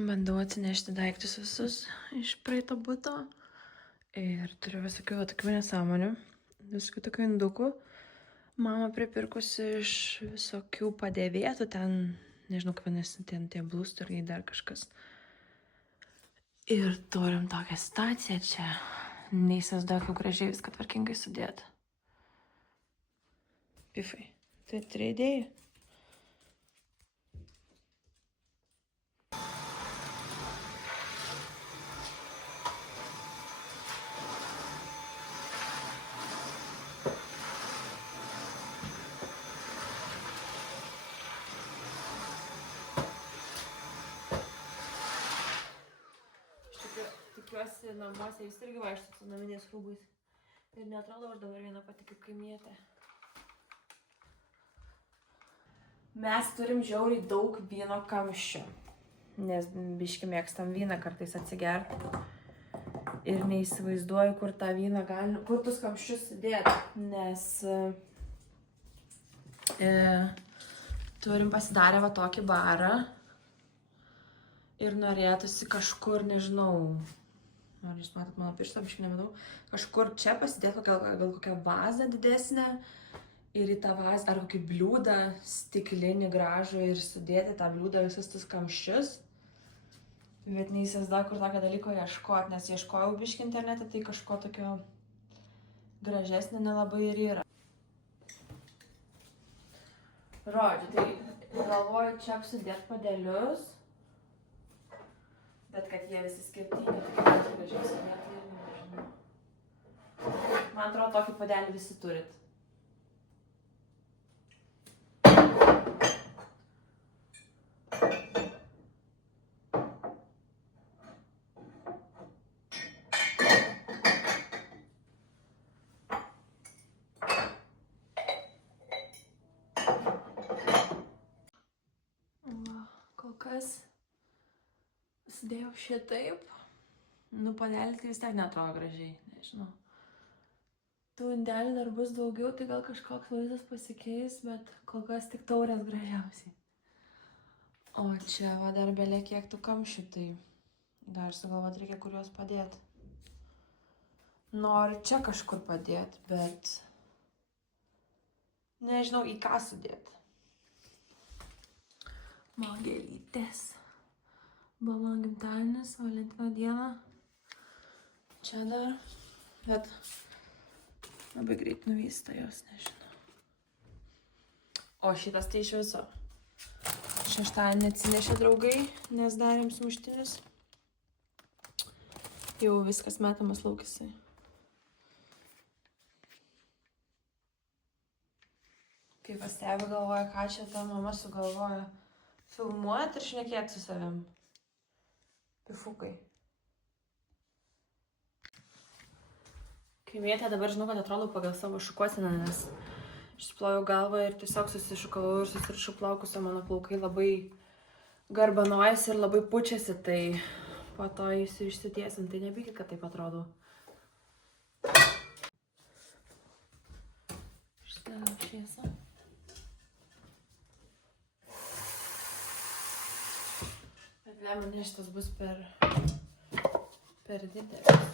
Bandau atsinešti daiktus visus iš praeito buto ir turiu visokių tokių nesąmonių, visokių tokių indukų. Mama pripirkusi iš visokių padėvėtų ten, nežinau kaip vadinasi, tie blūsteriai, dar kažkas. Ir turim tokią situaciją čia. Neįsivaizduoju, kaip gražiai viską tvarkingai sudėti. Pifai, tai turi idėjų? Tikiuosi, namuose jūs irgi vaikštot su naminiais rūbais. Ir neatrodo, aš dabar viena pati kaip kaimietė. Mes turim žiauriai daug vyno kamščių. Nes biški mėgstam vyną kartais atsigerti. Ir neįsivaizduoju, kur tą vyną gali, kur tus kamščius sudėti. Nes turim pasidarę va tokį barą. Ir norėtųsi kažkur, nežinau, ar jūs matot mano pirštą, biškai nematau, kažkur čia pasidėti gal kokią vazą didesnę ir į tą vazą, ar kokį bliūdą, stiklinį gražų ir sudėti tą bliūdą visus tus kamščius. Bet neįsivaizduoju, kur tokio dalyko ieškoti, nes ieškojau biškai internete, tai kažko tokio gražesnio nelabai ir yra. Žodžiu, tai galvoju čia apsidėti padėlius. Bet kad jie visi skirtingi, tai kaip gražiai sudėti ir nežinau. Man atrodo, tokį puodelį visi turit. Kol kas sudėjau šitaip. Nu, puodelį tai vis tiek neatrodo gražiai, nežinau. Tų indelių dar bus daugiau, tai gal kažkoks vaizdas pasikeis, bet kol kas tik taurės gražiausiai. O čia va dar belia kiek tų kamščių, tai dar sugalvot reikia kur juos padėti. Noriu čia kažkur padėti, bet nežinau į ką sudėti. Man gėlytės. Buvo mano gimtadienis, Valentino dieną. Čia dar, bet labai greit nuvysta jos, nežinau. O šitas tai iš viso. Šeštadienį atsinešė draugai, nes darėm sumuštinius. Jau viskas metamas laukisai. Kai pastebi galvoja, ką čia ta mama sugalvoja. Filmuot ir šnekėt su savim. Pifukai. Kaimietė dabar žinau, kad atrodo pagal savo šukuoseną, nes išsiplojau galvą ir tiesiog susišukavau ir susirišau plaukus, o mano plaukai labai garbanojasi ir labai pučiasi, tai po to jūs ir išsitiesim, tai nebykit, kad taip atrodo. Išsteliau šviesą. Bet lemon šitas bus per didelis.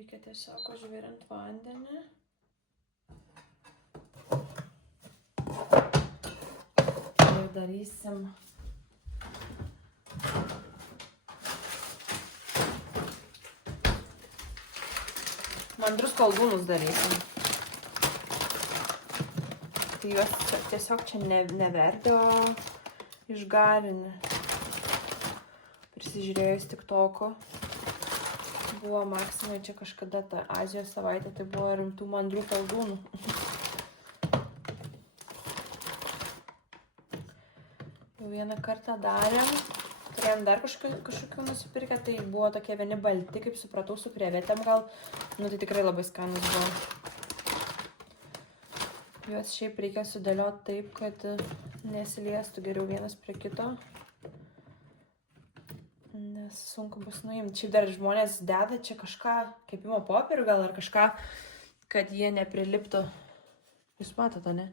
Reikia tiesiog užvirint vandenį. Ir darysim mandrus koldūnus darysim. Tai juos tiesiog čia neverdi, o išgarini. Prisižiūrėjus tiktoko. Buvo Maksimai čia kažkada ta Azijos savaitė, tai buvo rimtų mandrų koldūnų. Jau vieną kartą darėm, turėjom dar kažkokių nusipirkę, tai buvo tokie vieni balti, kaip supratau, su krevetėm gal. Nu, tai tikrai labai skanus buvo. Juos šiaip reikia sudėlioti taip, kad nesiliestų geriau vienas prie kito. Nes sunku bus nuimti. Šiaip dar žmonės deda čia kažką, kepimo popierių gal ar kažką, kad jie nepriliptų. Jūs matote, ne?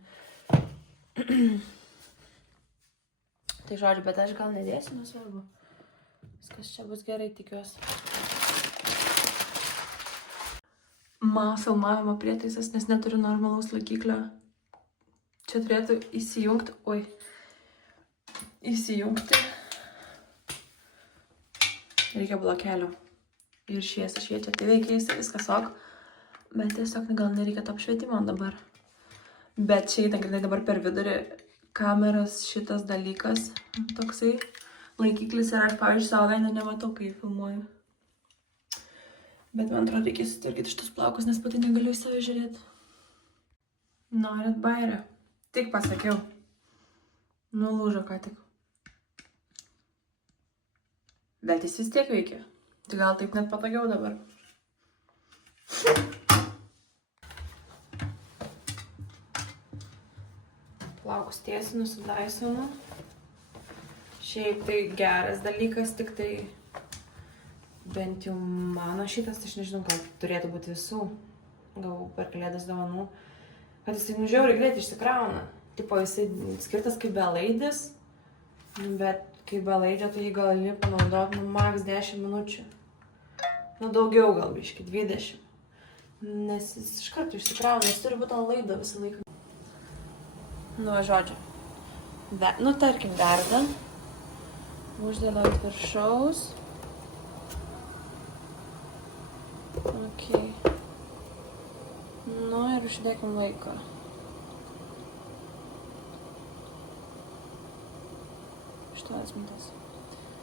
Tai žodžiu, bet aš gal nedėsiu, nesvarbu. Viskas čia bus gerai, tikiuosi. Filmavimo prietaisas, nes neturiu normalaus laikiklio. Čia turėtų įsijungti. Reikia blokelio. Ir šviesa šviečia. Tai veikia viskas ok. Bet tiesiog gal nereikia to apšvietimo dabar. Bet čia įtankrinai dabar per vidurį kameras šitas dalykas. Toksai laikiklis ir aš, pavyzdžiui, savo veidą nematau, kai filmuoju. Bet man atrodo, reikia sutvarkyti šitus plaukus, nes pati negaliu į save žiūrėti. Norit bairio? Tik pasakiau. Nulūžo ką tik. Bet jis vis tiek veikia. Tai gal taip net patogiau dabar. Plaukus tiesinu su Dysonu. Šiaip tai geras dalykas, tik tai bent jau mano šitas, aš nežinau, gal turėtų būti visų. Gavau per kalėdas dovanų. Kad jisai žiauriai greit išsikrauna. Tipo, jisai skirtas kaip belaidis, bet kaip belaidžio, tai jį gali panaudoti max 10 minučių. Nu, daugiau gal biški, 20. Nes jis iš karto išsikrauna, jis turi būti ant laido visą laiką. Nu, žodžiu. Nu, tarkim, verda. Uždėliau ant viršaus. Ok. Nu, ir uždėkim laiką. Aštuonias minutės.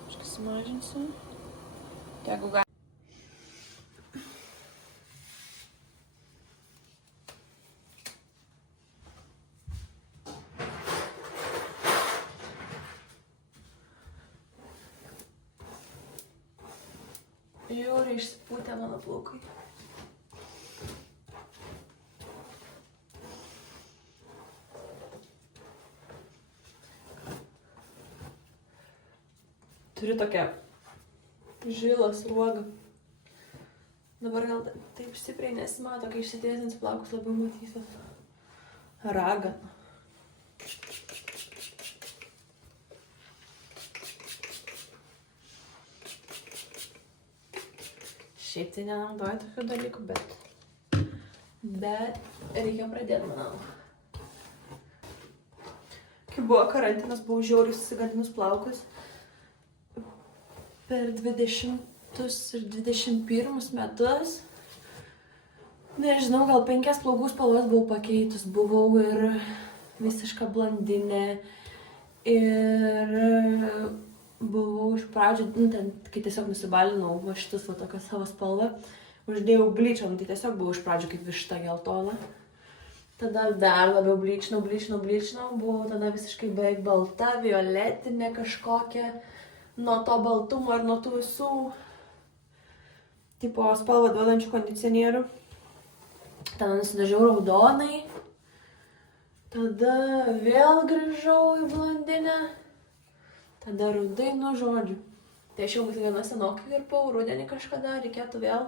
Kažką sumažinsiu. Jeigu gali. Žiauriai išsipūtė mano plaukai. Turiu tokią žilą sruogą. Dabar gal taip stipriai nesimato, kai išsitiesinsiu plaukus labiau matysiu. Ragana. Šiaip tai nenaudoju tokių dalykų, bet reikia pradėti, manau. Kai buvo karantinas, buvau žiauriai susigadinus plaukus. Per 20 ir 21 metus. Nežinau, gal 5 plaukų spalvas buvau pakeitus. Buvau ir visiška blondinė. Ir buvau iš pradžių, ten, kai tiesiog nusibalinau va šitus va tokią savo spalvą, uždėjau blyčą, tai tiesiog buvau iš pradžių kaip višta geltona. Tada dar labiau blyčinau, buvau tada visiškai beveik balta, violetinė kažkokia, nuo to baltumo ir nuo tų visų tipo spalvą duodančių kondicionierių. Tada nusidažiau raudonai, tada vėl grįžau į blondinę. Tada rudai, nu žodžiu. Tai aš jau gana senokai virpau, rudenį kažkada, reikėtų vėl.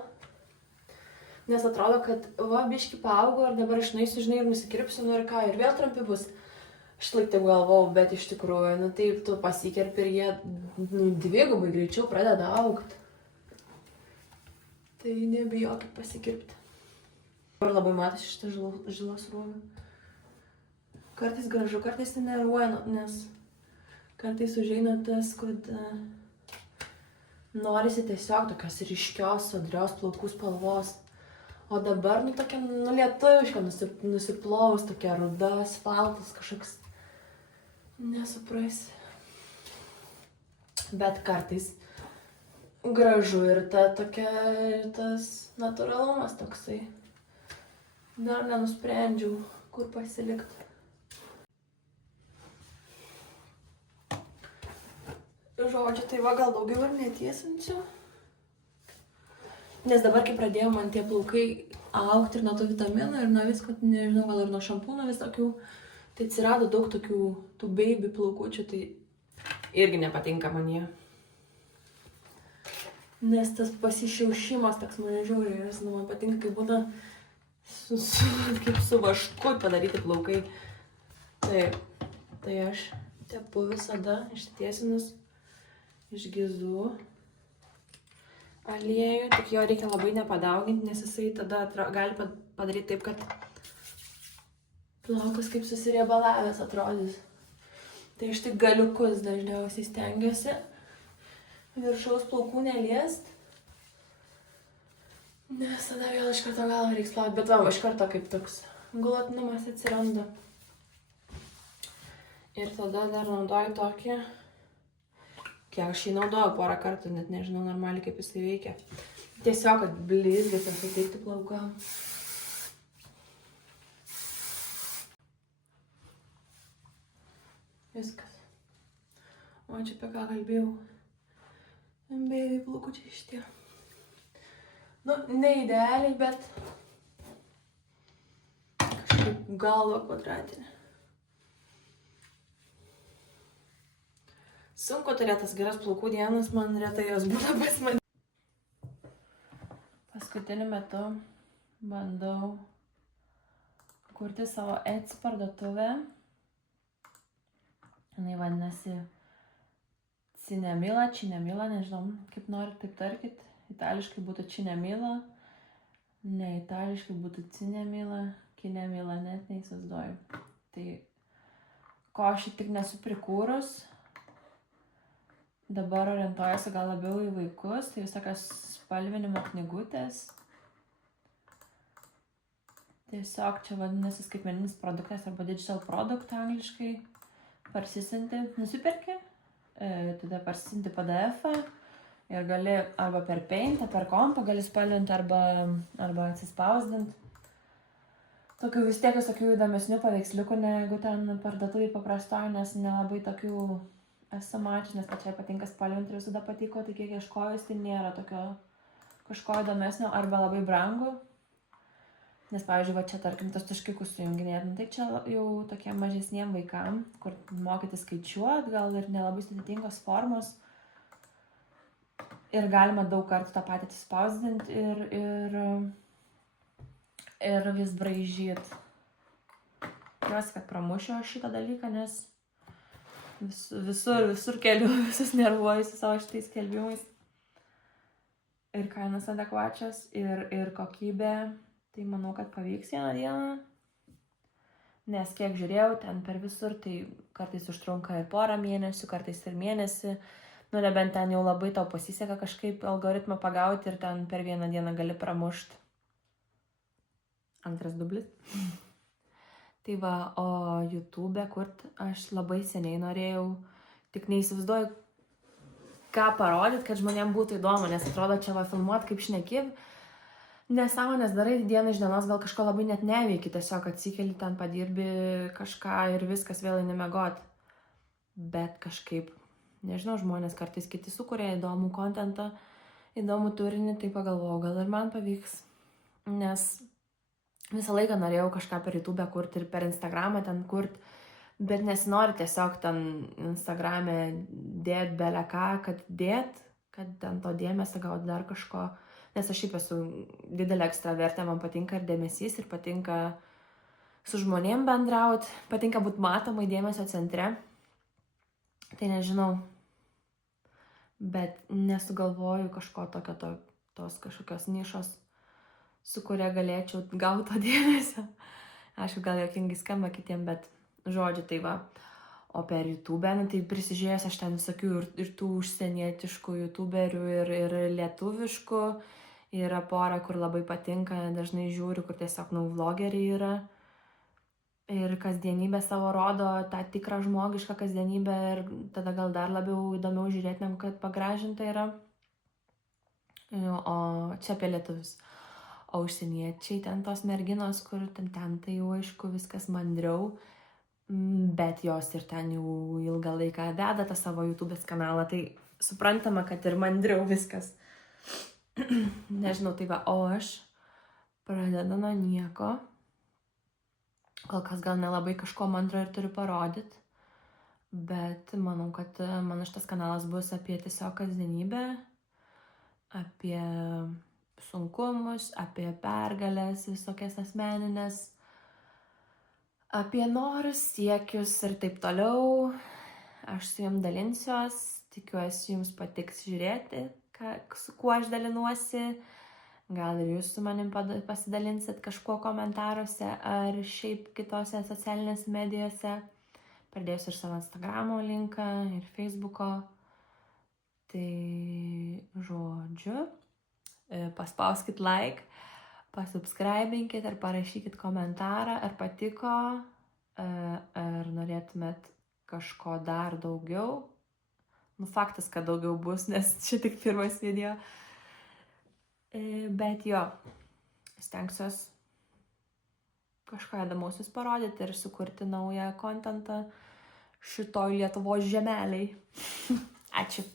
Nes atrodo, kad va, biški paaugo ir dabar aš nueisiu, žinai, ir nusikirpsiu, nu ir ką, ir vėl trumpi bus. Aš laik taip galvau, bet iš tikrųjų, nu taip, tu pasikerpi ir jie, nu, dvigubai greičiau pradeda augti. Tai nebijokit pasikirpti. Ir labai matosi šitą žilos ruogą. Kartais gražu, kartais nervuoja, nes kartais užeina tas, kad norisi tiesiog tokios ryškios, sodrios plaukų spalvos. O dabar, nu, tokia, nu, lietuviška, nusiplovus, tokia ruda, asfaltas, kažkoks, nesuprasi. Bet kartais gražu ir tas natūralumas toksai. Dar nenusprendžiau, kur pasilikti. Žodžiu, tai va, gal daugiau ir netiesinčiau. Nes dabar, kai pradėjo man tie plaukai augti ir nuo to vitamino ir nuo visko, nežinau, gal ir nuo šampūno vis tokių, tai atsirado daug tokių, tų baby plaukučių, tai irgi nepatinka man jie. Nes tas pasišiaušimas toks mane žiauriai, man patinka, kai būna kaip su vašku padaryti plaukai. Taip, tai aš tepu visada ištiesinus iš gizų aliejų, tik jo reikia labai nepadauginti, nes jisai tada gali padaryti taip, kad plaukas kaip susiriebalavęs atrodys. Tai aš tik galiukus dažniausiai stengiuosi viršaus plaukų neliest, nes tada vėl iš karto galą reiks plauti, bet va, iš karto kaip toks glotnumas atsiranda. Ir tada dar naudoju tokį, kiek aš jį naudoju porą kartų, net nežinau normaliai kaip jisai veikia. Tiesiog, kad blizgės ir suteikti plaukam. Viskas. O čia apie ką kalbėjau. Baby plaukučiai šitie. Nu, ne idealiai, bet kažkaip galva kvadratinė. Sunku turėti tas geras plaukų dienas, man retai jos būna pas mane. Paskutiniu metu bandau kurti savo Etsy parduotuvę. Jinai vadinasi Cinemila, nežinau, kaip norit, taip tarkit. Itališkai būtų Cinemila, ne itališkai būtų Cinemila, Kinemila, net neįsivaizduoju. Tai ko aš tik nesu prikūrus. Dabar orientuojasi gal labiau į vaikus, tai visokios spalvinimo knygutės. Tiesiog čia vadinasi skaitmeninis produktas arba digital product angliškai. Parsisinti, nusiperki, tada parsisinti PDF-ą ir gali arba per Paint, per kompą gali spalvinti arba atsispausdinti. Tokių vis tiek visokių įdomesnių paveiksliukų, negu ten parduotuvėj paprastoje, nes nelabai tokių esu mačius, nes pačiai patinka spalvinti ir visada patiko, tai kiek ieškojus, tai nėra tokio kažko įdomesnio arba labai brangu. Nes, pavyzdžiui, va čia, tarkim, tas taškiukus sujunginėt, tai čia jau tokiem mažesniem vaikam, kur mokyti skaičiuot, gal ir nelabai sudėtingos formos. Ir galima daug kartų tą patį atsispausdinti ir vis braižyt. Tikiuosi, kad pramušiu šitą dalyką, nes visur keliu, visus nervuoju su savo šitais skelbimais. Ir kainos adekvačios, ir kokybė. Tai manau, kad pavyks vieną dieną. Nes kiek žiūrėjau ten per visur, tai kartais užtrunka ir porą mėnesių, kartais ir mėnesį. Nu, nebent ten jau labai tau pasiseka kažkaip algoritmą pagauti ir ten per vieną dieną gali pramušti. Antras dublis. Tai va, o YouTube kurt aš labai seniai norėjau, tik neįsivaizduoju, ką parodyti, kad žmonėms būtų įdomu, nes atrodo čia va filmuot kaip šneki. Nesąmonės darai dieną iš dienos, gal kažko labai net neveiki, tiesiog atsikeli ten padirbi kažką ir viskas vėl eini miegot. Bet kažkaip, nežinau, žmonės kartais kiti sukuria įdomų kontentą, įdomų turinį, tai pagalvojau, gal ir man pavyks. Nes visą laiką norėjau kažką per YouTube kurti ir per Instagramą ten kurti, bet nesinori tiesiog ten Instagram'e dėt beleką, kad ten to dėmesio gauti dar kažko. Nes aš šiaip esu didelė ekstravertė, man patinka ir dėmesys, ir patinka su žmonėm bendrauti, patinka būti matomai dėmesio centre. Tai nežinau, bet nesugalvoju kažko tokio, tos kažkokios nišos, su kuria galėčiau gauti to dėmesio. Aišku, gal juokingai skamba kitiem, bet žodžiu tai va. O per YouTube, tai prisižiūrėjęs aš ten visokių ir tų užsienietiškų YouTuberių ir lietuviškų. Yra pora, kur labai patinka, dažnai žiūriu, kur tiesiog vlogeriai yra. Ir kasdienybę savo rodo, tą tikrą žmogišką kasdienybę ir tada gal dar labiau įdomiau žiūrėti, negu kad pagražinta yra. O čia apie lietuvius. O užsieniečiai ten tos merginos, kur ten tai jau aišku viskas mandriau. bet jos ir ten jau ilgą laiką veda tą savo YouTube'ės kanalą, tai suprantama, kad ir mandriau viskas. Nežinau, tai va, o aš pradedu nuo nieko. Kol kas gal nelabai kažko mandro ir turiu parodyti, bet manau, kad mano šitas kanalas bus apie tiesiog kasdienybę, apie sunkumus, apie pergalės, visokias asmeninės, apie norus, siekius ir taip toliau. Aš su jums dalinsiuos, tikiuosi jums patiks žiūrėti, su kuo aš dalinuosi. Gal ir jūs su manim pasidalinsit kažkuo komentaruose ar šiaip kitose socialinėse medijose. Pridėsiu ir savo Instagramo linką ir Facebooko. Tai žodžiu, paspauskit like, pasubscribinkit ir parašykit komentarą, ar patiko, ar norėtumėt kažko dar daugiau. Nu, faktas, kad daugiau bus, nes čia tik pirmas video. Bet jo, stengsiuos kažką įdomaus parodyti ir sukurti naują kontentą šitoj Lietuvos žemeliai. Ačiū.